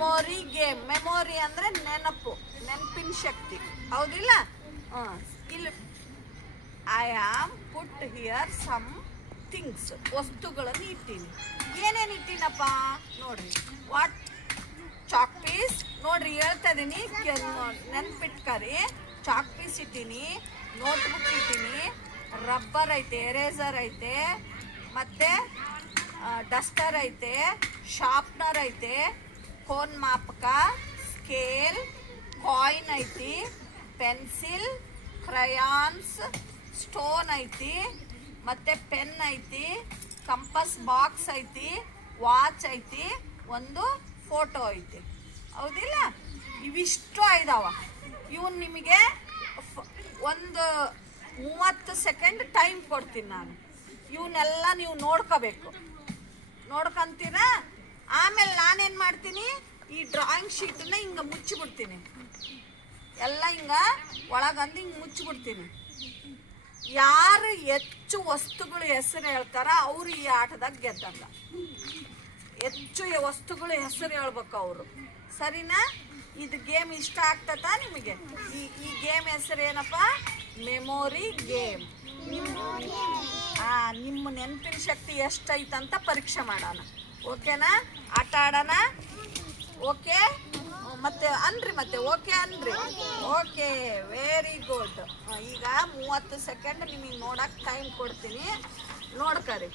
Memory game. Memory ಅಂದರೆ ನೆನಪು, ನೆನಪಿನ ಶಕ್ತಿ, ಹೌದಿಲ್ಲ? ಇಲ್ಲಿ I am put here some things, ವಸ್ತುಗಳನ್ನು ಇಟ್ಟೀನಿ. ಏನೇನು ಇಟ್ಟೀನಪ್ಪ ನೋಡ್ರಿ. ವಾಟ್? Chalk piece. ನೋಡ್ರಿ ಹೇಳ್ತಾ ಇದೀನಿ, ನೆನ್ಪಿಟ್ಕರಿ. ಚಾಕ್ ಪೀಸ್ ಇಟ್ಟೀನಿ, ನೋಟ್ಬುಕ್ ಇಟ್ಟೀನಿ, ರಬ್ಬರ್ ಐತೆ, ಎರೇಸರ್ ಐತೆ, ಮತ್ತು ಡಸ್ಟರ್ ಐತೆ, ಶಾರ್ಪ್ನರ್ ಐತೆ, ಕೋನ್ ಮಾಪಕ, ಸ್ಕೇಲ್, ಕಾಯಿನ್ ಐತಿ, ಪೆನ್ಸಿಲ್, ಕ್ರಯಾನ್ಸ್, ಸ್ಟೋನ್ ಐತಿ, ಮತ್ತು ಪೆನ್ ಐತಿ, ಕಂಪಸ್ ಬಾಕ್ಸ್ ಐತಿ, ವಾಚ್ ಐತಿ, ಒಂದು ಫೋಟೋ ಐತಿ, ಹೌದಿಲ್ಲ? ಇವಿಷ್ಟು ಇದಾವ. ಇವನ್ ನಿಮಗೆ ಒಂದು 30 ಸೆಕೆಂಡ್ ಟೈಮ್ ಕೊಡ್ತೀನಿ ನಾನು. ಇವನ್ನೆಲ್ಲ ನೀವು ನೋಡ್ಕೋಬೇಕು. ನೋಡ್ಕೊಂತೀರಾ? ಆಮೇಲೆ ನಾನೇನು ಮಾಡ್ತೀನಿ, ಈ ಡ್ರಾಯಿಂಗ್ ಶೀಟನ್ನ ಹಿಂಗೆ ಮುಚ್ಚಿಬಿಡ್ತೀನಿ. ಎಲ್ಲ ಹಿಂಗೆ ಒಳಗಂದು ಹಿಂಗೆ ಮುಚ್ಚಿಬಿಡ್ತೀನಿ. ಯಾರು ಹೆಚ್ಚು ವಸ್ತುಗಳು ಹೆಸರು ಹೇಳ್ತಾರ ಅವರು ಈ ಆಟದಾಗ ಗೆದ್ದಂಗ. ಹೆಚ್ಚು ವಸ್ತುಗಳು ಹೆಸರು ಹೇಳ್ಬೇಕು ಅವರು, ಸರಿನಾ? ಇದು ಗೇಮ್ ಇಷ್ಟ ಆಗ್ತದ ನಿಮಗೆ? ಈ ಗೇಮ್ ಹೆಸರು ಏನಪ್ಪ? Memory game. ನಿಮ್ಮ ನೆನಪಿನ ಶಕ್ತಿ ಎಷ್ಟೈತಂತ ಪರೀಕ್ಷೆ ಮಾಡೋಣ, ಓಕೆನಾ? ಆಟ ಆಡೋಣ, ಓಕೆ? ಮತ್ತೆ ಅನ್ರಿ, ಮತ್ತೆ ಓಕೆ ಅನ್ರಿ. Okay, very good. ಈಗ 30 ಸೆಕೆಂಡ್ ನಿಮಗೆ ನೋಡಕ್ಕೆ ಟೈಮ್ ಕೊಡ್ತೀನಿ, ನೋಡ್ಕರಿ.